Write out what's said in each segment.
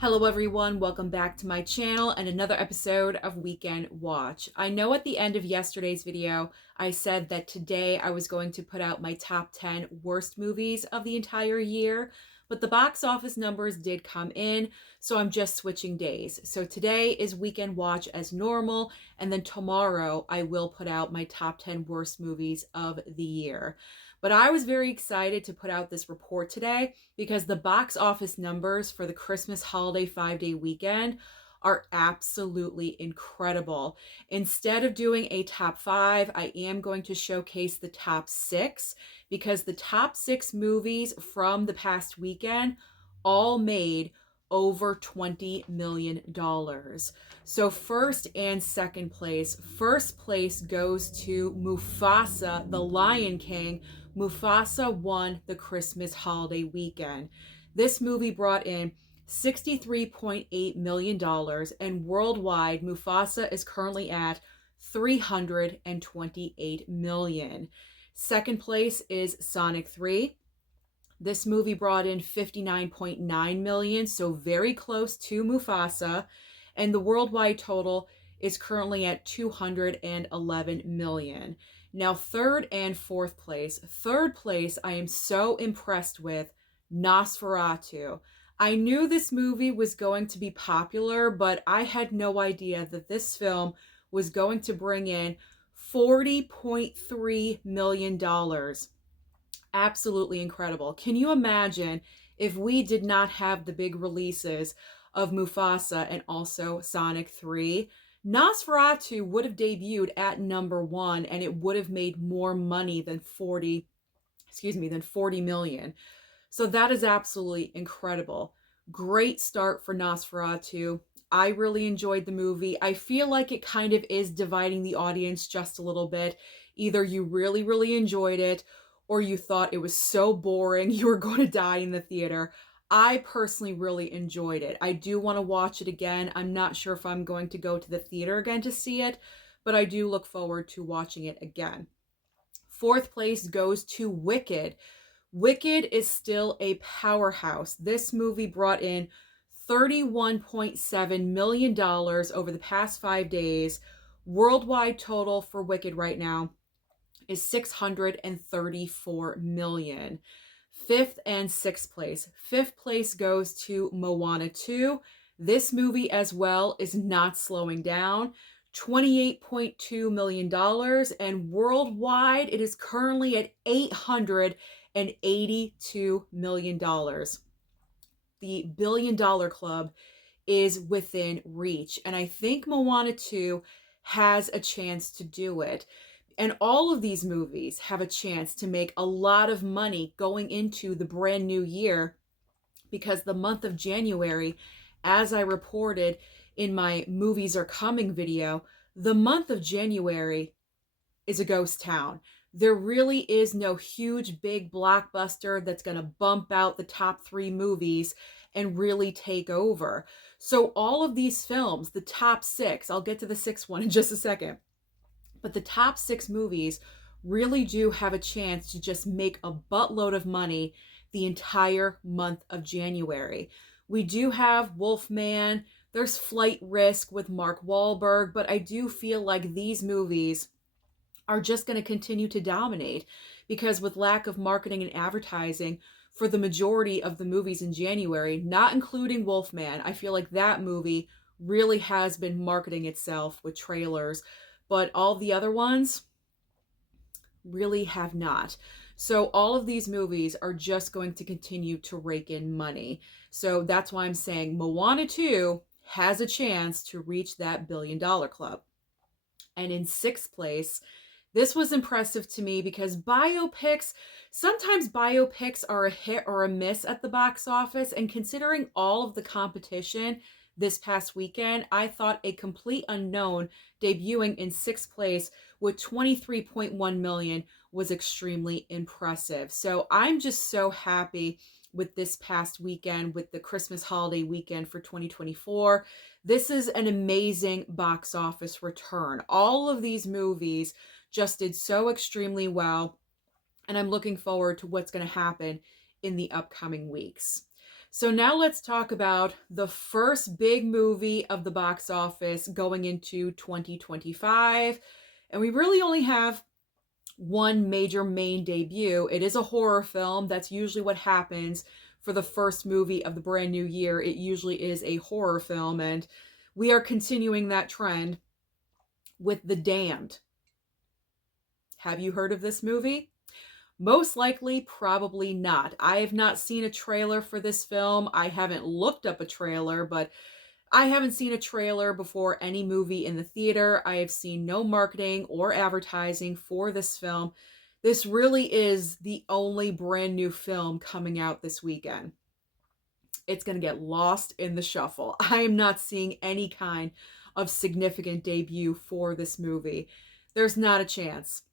Hello everyone, welcome back to my channel and another episode of Weekend Watch. I know at the end of yesterday's video, I said that today I was going to put out my top 10 worst movies of the entire year, but the box office numbers did come in, so I'm just switching days. So today is Weekend Watch as normal, and then tomorrow I will put out my top 10 worst movies of the year. But I was very excited to put out this report today because the box office numbers for the Christmas holiday 5-day weekend are absolutely incredible. Instead of doing a top 5, I am going to showcase the top 6 because the top 6 movies from the past weekend all made over $20 million. So first and second place. First place goes to Mufasa, the Lion King. Mufasa won the Christmas holiday weekend. This movie brought in $63.8 million, and worldwide, Mufasa is currently at $328 million. Second place is Sonic 3. This movie brought in $59.9 million, so very close to Mufasa, and the worldwide total is currently at $211 million. Now, third and fourth place. Third place, I am so impressed with Nosferatu. I knew this movie was going to be popular, but I had no idea that this film was going to bring in $40.3 million. Absolutely incredible. Can you imagine if we did not have the big releases of Mufasa and also Sonic 3? Nosferatu would have debuted at number 1 and it would have made more money than 40 million. So that is absolutely incredible. Great start for Nosferatu. I really enjoyed the movie. I feel like it kind of is dividing the audience just a little bit. Either you really, really enjoyed it or you thought it was so boring you were going to die in the theater. I personally really enjoyed it. I do want to watch it again. I'm not sure if I'm going to go to the theater again to see it, but I do look forward to watching it again. Fourth place goes to Wicked. Wicked is still a powerhouse. This movie brought in $31.7 million over the past 5 days. Worldwide total for Wicked right now is $634 million. Fifth and sixth place. Fifth place goes to Moana 2. This movie as well is not slowing down. $28.2 million, and worldwide it is currently at $882 million. The billion-dollar club is within reach, and I think Moana 2 has a chance to do it. And all of these movies have a chance to make a lot of money going into the brand new year because the month of January, as I reported in my Movies Are Coming video, the month of January is a ghost town. There really is no huge big blockbuster that's going to bump out the top 3 movies and really take over. So all of these films, the top 6, I'll get to the 6th one in just a second, but the top 6 movies really do have a chance to just make a buttload of money the entire month of January. We do have Wolfman, there's Flight Risk with Mark Wahlberg, but I do feel like these movies are just going to continue to dominate because with lack of marketing and advertising for the majority of the movies in January, not including Wolfman, I feel like that movie really has been marketing itself with trailers, but all the other ones really have not. So all of these movies are just going to continue to rake in money. So that's why I'm saying Moana 2 has a chance to reach that billion-dollar club. And in 6th place, this was impressive to me because sometimes biopics are a hit or a miss at the box office. And considering all of the competition this past weekend, I thought A Complete Unknown debuting in 6th place with $23.1 million was extremely impressive. So I'm just so happy with this past weekend, with the Christmas holiday weekend for 2024. This is an amazing box office return. All of these movies just did so extremely well, and I'm looking forward to what's going to happen in the upcoming weeks. So now let's talk about the first big movie of the box office going into 2025. And we really only have one major main debut. It is a horror film. That's usually what happens for the first movie of the brand new year. It usually is a horror film, and we are continuing that trend with The Damned. Have you heard of this movie? Most likely, probably not. I have not seen a trailer for this film. I haven't looked up a trailer, but I haven't seen a trailer before any movie in the theater. I have seen no marketing or advertising for this film. This really is the only brand new film coming out this weekend. It's going to get lost in the shuffle. I am not seeing any kind of significant debut for this movie. There's not a chance.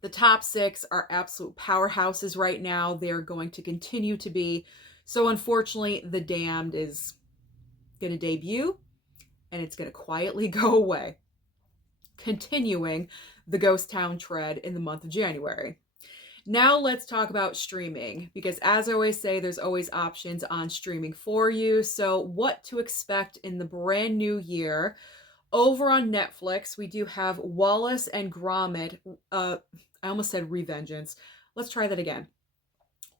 The top six are absolute powerhouses right now. They're going to continue to be. So unfortunately, The Damned is going to debut and it's going to quietly go away, continuing the ghost town tread in the month of January. Now let's talk about streaming, because as I always say, there's always options on streaming for you. So what to expect in the brand new year. Over on Netflix, we do have Wallace and Gromit. I almost said Revengeance. Let's try that again.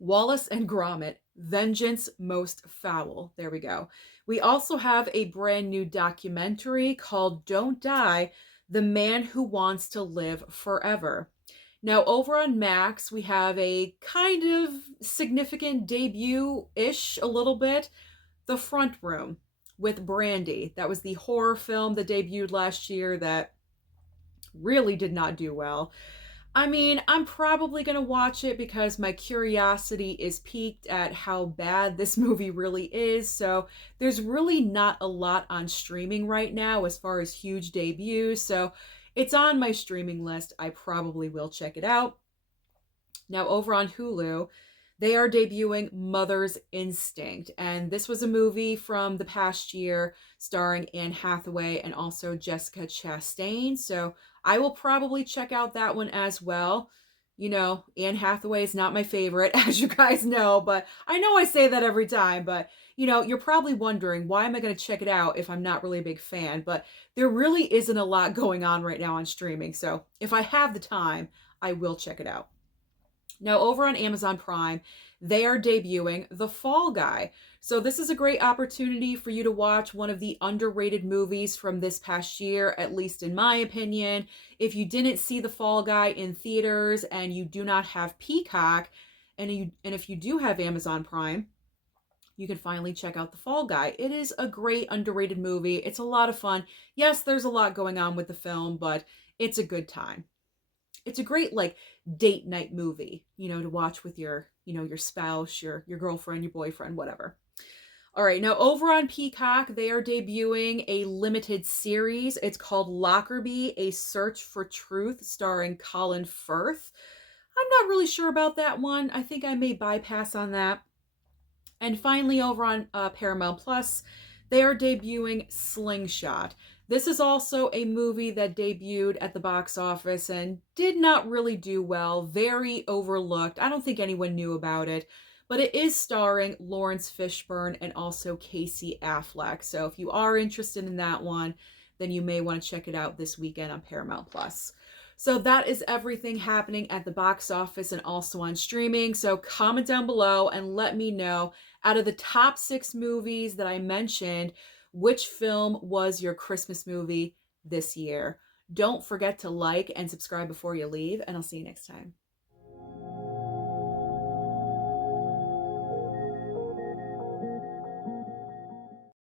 Wallace and Gromit, Vengeance Most Foul. There we go. We also have a brand new documentary called Don't Die, The Man Who Wants to Live Forever. Now, over on Max, we have a kind of significant debut-ish, a little bit, The Front Room with Brandy. That was the horror film that debuted last year that really did not do well. I mean, I'm probably going to watch it because my curiosity is piqued at how bad this movie really is. So there's really not a lot on streaming right now as far as huge debuts. So it's on my streaming list. I probably will check it out. Now, over on Hulu, they are debuting Mother's Instinct. And this was a movie from the past year starring Anne Hathaway and also Jessica Chastain. So I will probably check out that one as well. You know, Anne Hathaway is not my favorite, as you guys know, but I know I say that every time, but you know, you're probably wondering, why am I going to check it out if I'm not really a big fan? But there really isn't a lot going on right now on streaming. So if I have the time, I will check it out. Now, over on Amazon Prime, they are debuting The Fall Guy. So this is a great opportunity for you to watch one of the underrated movies from this past year, at least in my opinion. If you didn't see The Fall Guy in theaters and you do not have Peacock, and if you do have Amazon Prime, you can finally check out The Fall Guy. It is a great underrated movie. It's a lot of fun. Yes, there's a lot going on with the film, but it's a good time. It's a great like date night movie, you know, to watch with your, you know, your spouse, your girlfriend, your boyfriend, whatever. All right, now over on Peacock, they are debuting a limited series. It's called Lockerbie, A Search for Truth, starring Colin Firth. I'm not really sure about that one. I think I may bypass on that. And finally, over on Paramount Plus, they are debuting Slingshot. This is also a movie that debuted at the box office and did not really do well, very overlooked. I don't think anyone knew about it, but it is starring Lawrence Fishburne and also Casey Affleck. So if you are interested in that one, then you may want to check it out this weekend on Paramount Plus. So that is everything happening at the box office and also on streaming. So comment down below and let me know, out of the top 6 movies that I mentioned, which film was your Christmas movie this year? Don't forget to like and subscribe before you leave, and I'll see you next time.